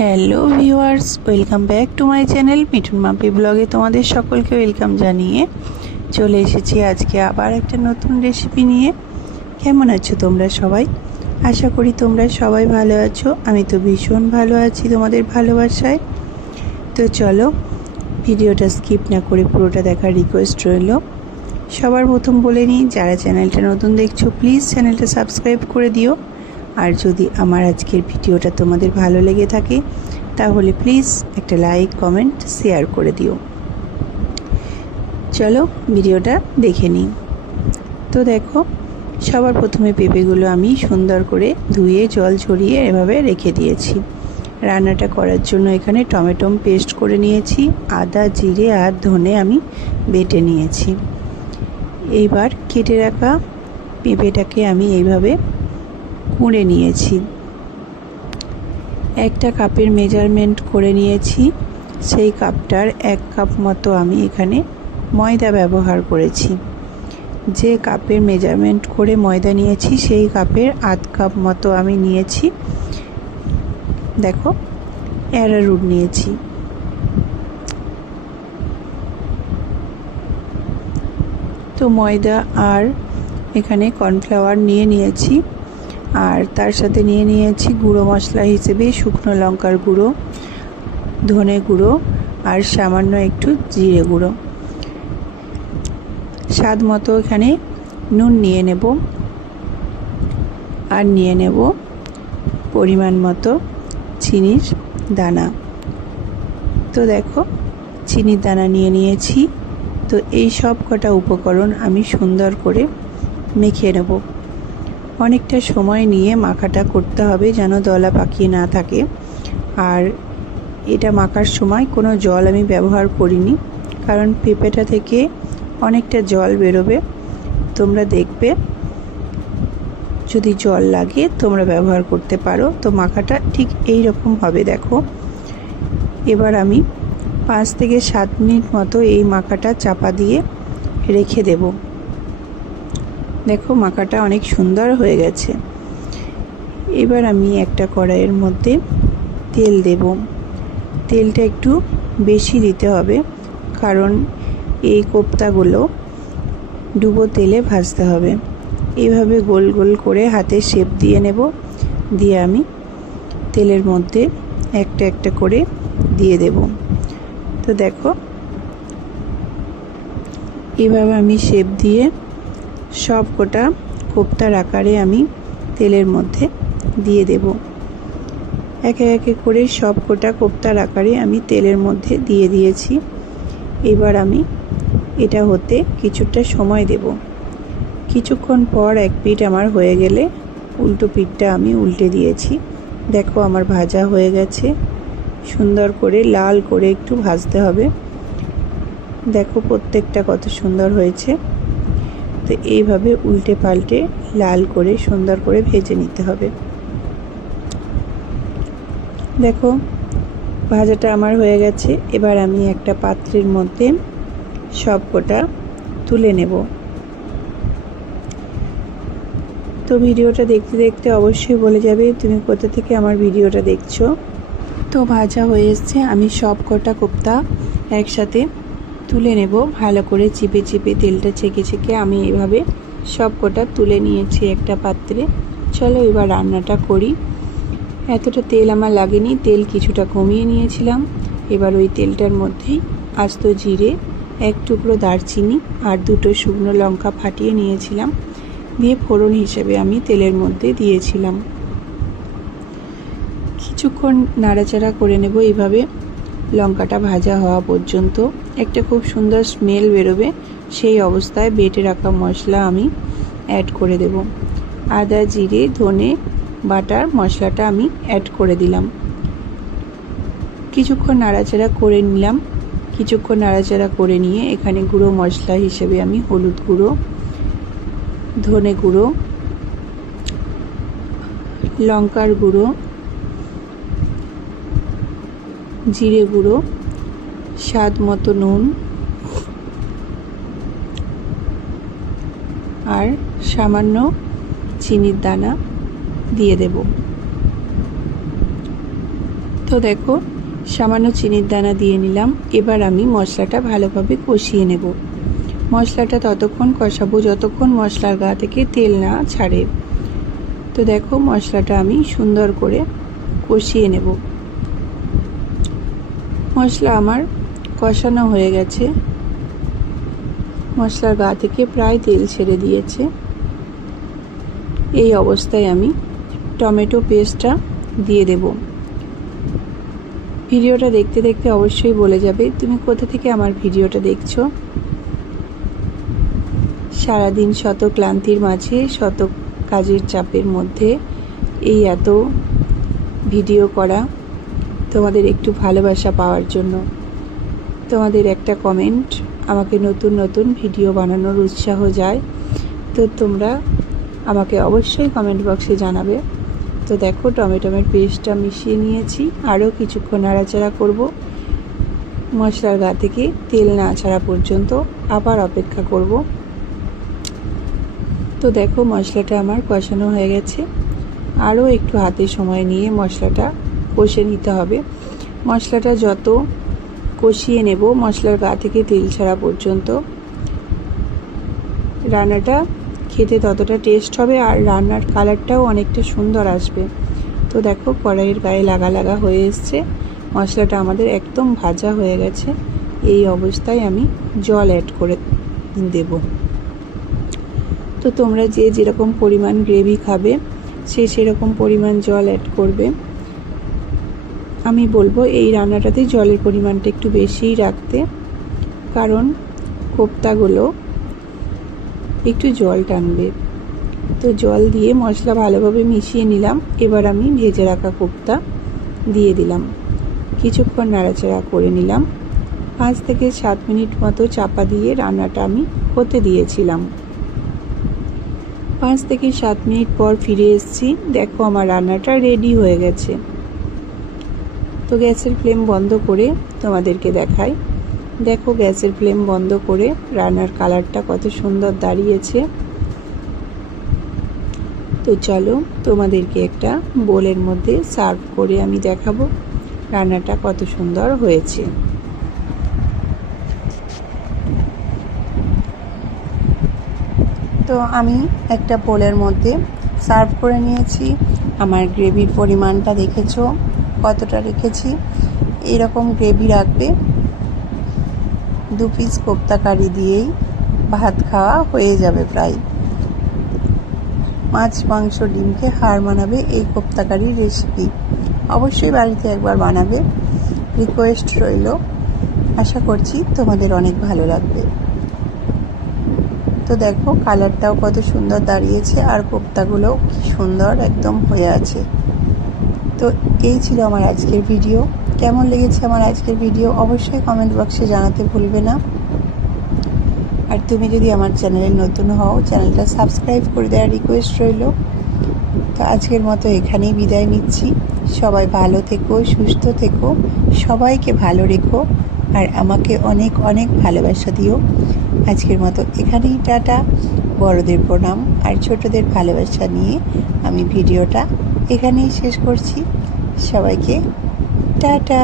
Hello viewers, welcome back to my channel Mithun Mampi ব্লগে তোমাদের সকলকে ওয়েলকাম জানিয়ে চলে এসেছি আজকে আবার একটা নতুন রেসিপি নিয়ে। কেমন আছো তোমরা সবাই? আশা করি তোমরা সবাই ভালো আছো। আমি তো ভীষণ ভালো আছি তোমাদের ভালোবাসায়। তো চলো ভিডিওটা স্কিপ না করে পুরোটা দেখার রিকোয়েস্ট রইল। সবার প্রথম বলে নিই, যারা চ্যানেলটা নতুন দেখছো প্লিজ চ্যানেলটা সাবস্ক্রাইব করে দিও। আর যদি আমার আজকের ভিডিওটা তোমাদের ভালো লেগে থাকে তাহলে প্লিজ একটা লাইক কমেন্ট শেয়ার করে দিও। চলো ভিডিওটা দেখে নিই। তো দেখো, সবার প্রথমে পেঁপেগুলো আমি সুন্দর করে ধুয়ে জল ঝরিয়ে এভাবে রেখে দিয়েছি। রান্নাটা করার জন্য এখানে টমেটো পেস্ট করে নিয়েছি, আদা জিরে আর ধনে আমি বেটে নিয়েছি। এইবার কেটে রাখা পেঁপেটাকে আমি এইভাবে কুড়ে নিয়েছি। একটা কাপের মেজারমেন্ট করে নিয়েছি, সেই কাপটার 1 কাপ মতো আমি এখানে ময়দা ব্যবহার করেছি। যে কাপের মেজারমেন্ট করে ময়দা নিয়েছি সেই কাপের আধ কাপ মতো আমি নিয়েছি দেখো অ্যারারুট নিয়েছি। তো ময়দা আর এখানে কর্নফ্লাওয়ার নিয়েছি, আর তার সাথে নিয়েছি গুঁড়ো মশলা হিসেবে শুকনো লঙ্কার গুঁড়ো, ধনে গুঁড়ো আর সামান্য একটু জিরে গুঁড়ো। স্বাদ মতো এখানে নুন নিয়ে নেব, আর নিয়ে নেব পরিমাণ মতো চিনির দানা। তো দেখো চিনির দানা নিয়েছি। তো এই সব কটা উপকরণ আমি সুন্দর করে মেখে নেব। অনেকটা সময় নিয়ে মাখাটা করতে হবে যেন দলা পাকিয়ে না থাকে। আর এটা মাখার সময় কোনো জল আমি ব্যবহার করিনি, কারণ পেঁপেটা থেকে অনেকটা জল বেরোবে। তোমরা দেখবে যদি জল লাগে তোমরা ব্যবহার করতে পারো। তো মাখাটা ঠিক এই রকম হবে দেখো। এবার আমি 5 থেকে 7 মিনিট মতো এই মাখাটা চাপা দিয়ে রেখে দেব। দেখো মাখাটা অনেক সুন্দর হয়ে গেছে। এবার আমি একটা কড়াইয়ের মধ্যে তেল দেব। তেলটা একটু বেশি দিতে হবে, কারণ এই কোপ্তাগুলো ডুবো তেলে ভাজতে হবে। এইভাবে গোল গোল করে হাতে শেপ দিয়ে নেব, দিয়ে আমি তেলের মধ্যে একটা একটা করে দিয়ে দেব। তো দেখো এভাবে আমি শেপ দিয়ে সব কটা কোপ্তার আকারে আমি তেলের মধ্যে দিয়ে দেব। একে একে করে সব কটা কোপ্তার আকারে আমি তেলের মধ্যে দিয়ে দিয়েছি। এবার আমি এটা হতে কিছুটা সময় দেব। কিছুক্ষণ পর এক পিঠ আমার হয়ে গেলে উল্টো পিঠটা আমি উল্টে দিয়েছি। দেখো আমার ভাজা হয়ে গেছে। সুন্দর করে লাল করে একটু ভাজতে হবে। দেখো প্রত্যেকটা কত সুন্দর হয়েছে। তো এইভাবে উল্টে পাল্টে লাল করে সুন্দর করে ভেজে নিতে হবে। দেখো ভাজাটা আমার হয়ে গেছে। এবার আমি একটা পাত্রের মধ্যে সব কটা তুলে নেব। তো ভিডিওটা দেখতে দেখতে অবশ্যই বলে যাবে তুমি কোথা থেকে আমার ভিডিওটা দেখছো। তো ভাজা হয়ে এসছে, আমি সব কটা কোপ্তা একসাথে তুলে নেব। ভালো করে চিপে চিপে তেলটা ছেঁকে ছেঁকে আমি এইভাবে সব কটা তুলে নিয়েছি একটা পাত্রে। চলো এবার রান্নাটা করি। এতটা তেল আমার লাগেনি, তেল কিছুটা কমিয়ে নিয়েছিলাম। এবার ওই তেলটার মধ্যেই আস্ত জিরে, 1 টুকরো দারচিনি আর 2টো শুকনো লঙ্কা ফাটিয়ে নিয়েছিলাম, দিয়ে ফোড়ন হিসেবে আমি তেলের মধ্যে দিয়েছিলাম। কিছুক্ষণ নাড়াচাড়া করে নেব এইভাবে লঙ্কাটা ভাজা হওয়া পর্যন্ত। একটা খুব সুন্দর স্মেল বেরোবে, সেই অবস্থায় বেটে রাখা মশলা আমি অ্যাড করে দেব। আদা জিরে ধনে বাটার মশলাটা আমি অ্যাড করে দিলাম। কিছুক্ষণ নাড়াচাড়া করে নিলাম। কিছুক্ষণ নাড়াচাড়া করে নিয়ে এখানে গুঁড়ো মশলা হিসেবে আমি হলুদ গুঁড়ো, ধনে গুঁড়ো, লঙ্কার গুঁড়ো, জিরে গুঁড়ো, স্বাদ মতো নুন আর সামান্য চিনির দানা দিয়ে দেব। তো দেখো সামান্য চিনির দানা দিয়ে নিলাম। এবার আমি মশলাটা ভালোভাবে কষিয়ে নেব। মশলাটা ততক্ষণ কষাবো যতক্ষণ মশলার গা থেকে তেল না ছাড়ে। তো দেখো মশলাটা আমি সুন্দর করে কষিয়ে নেব। মশলা আমার কষানো হয়ে গেছে, মশলার গা থেকে প্রায় তেল ছেড়ে দিয়েছে। এই অবস্থায় আমি টমেটো পেস্টটা দিয়ে দেব। ভিডিওটা দেখতে দেখতে অবশ্যই বলে যাবে তুমি কোথা থেকে আমার ভিডিওটা দেখছো। সারাদিন শত ক্লান্তির মাঝে, শত কাজের চাপের মধ্যে এই এত ভিডিও করা তোমাদের একটু ভালোবাসা পাওয়ার জন্য। তোমাদের একটা কমেন্ট আমাকে নতুন নতুন ভিডিও বানানোর উৎসাহ যায়। তো তোমরা আমাকে অবশ্যই কমেন্ট বক্সে জানাবে। তো দেখো টমেটোর পেস্টটা মিশিয়ে নিয়েছি, আরও কিছুক্ষণ নাড়াচাড়া করব। মশলার গা থেকে তেল না ছাড়া পর্যন্ত আবার অপেক্ষা করব। তো দেখো মশলাটা আমার কষানো হয়ে গেছে। আরও একটু হাতে সময় নিয়ে মশলাটা কষে নিতে হবে। মশলাটা যত কষিয়ে নেব মশলার গা থেকে তেল ছাড়া পর্যন্ত, রান্নাটা খেতে ততটা টেস্ট হবে আর রান্নার কালারটাও অনেকটা সুন্দর আসবে। তো দেখো কড়াইয়ের গায়ে লাগা লাগা হয়ে এসছে, মশলাটা আমাদের একদম ভাজা হয়ে গেছে। এই অবস্থায় আমি জল অ্যাড করে দেব। তো তোমরা যে যেরকম পরিমাণ গ্রেভি খাবে সেরকম পরিমাণ জল অ্যাড করবে। আমি বলবো এই রান্নাটাতে জলের পরিমাণটা একটু বেশিই রাখতে, কারণ কোপ্তাগুলো একটু জল টানবে। তো জল দিয়ে মশলা ভালোভাবে মিশিয়ে নিলাম। এবার আমি ভেজে রাখা কোপ্তা দিয়ে দিলাম। কিছুক্ষণ নাড়াচাড়া করে নিলাম। 5 থেকে 7 মিনিট মতো চাপা দিয়ে রান্নাটা আমি হতে দিয়েছিলাম। 5 থেকে 7 মিনিট পর ফিরে এসেছি। দেখো আমার রান্নাটা রেডি হয়ে গেছে। তো গ্যাসের ফ্লেম বন্ধ করে তোমাদেরকে দেখাই। দেখো গ্যাসের ফ্লেম বন্ধ করে রান্নার কালারটা কত সুন্দর দাঁড়িয়েছে। তো চলো তোমাদেরকে একটা বোলের মধ্যে সার্ভ করে আমি দেখাবো রান্নাটা কত সুন্দর হয়েছে। তো আমি একটা বোলের মধ্যে সার্ভ করে নিয়েছি। আমার গ্রেভির পরিমাণটা দেখেছো কতটা রেখেছি। এরকম গ্রেভি রাখবে। 2 পিস কোপ্তা কারি দিয়েই ভাত খাওয়া হয়ে যাবে প্রায়। মাছ মাংস ডিমকে হার মানাবে এই কোপ্তা কারির রেসিপি। অবশ্যই বাড়িতে একবার বানাবে, রিকোয়েস্ট রইল। আশা করছি তোমাদের অনেক ভালো লাগবে। তো দেখো কালারটাও কত সুন্দর দাঁড়িয়েছে আর কোপ্তাগুলোও কি সুন্দর একদম হয়ে আছে। তো এই ছিল আমার আজকের ভিডিও। কেমন লেগেছে আমার আজকের ভিডিও অবশ্যই কমেন্ট বক্সে জানাতে ভুলবে না। আর তুমি যদি আমার চ্যানেলে নতুন হও চ্যানেলটা সাবস্ক্রাইব করে দেওয়ার রিকোয়েস্ট রইল। তো আজকের মতো এখানেই বিদায় নিচ্ছি। সবাই ভালো থেকো, সুস্থ থেকো, সবাইকে ভালো রেখো আর আমাকে অনেক অনেক ভালোবাসা দিও। আজকের মতো এখানেই টাটা। বড়দের প্রণাম আর ছোটদের ভালোবাসা নিয়ে আমি ভিডিওটা এখানেই শেষ করছি। সবাইকে টাটা।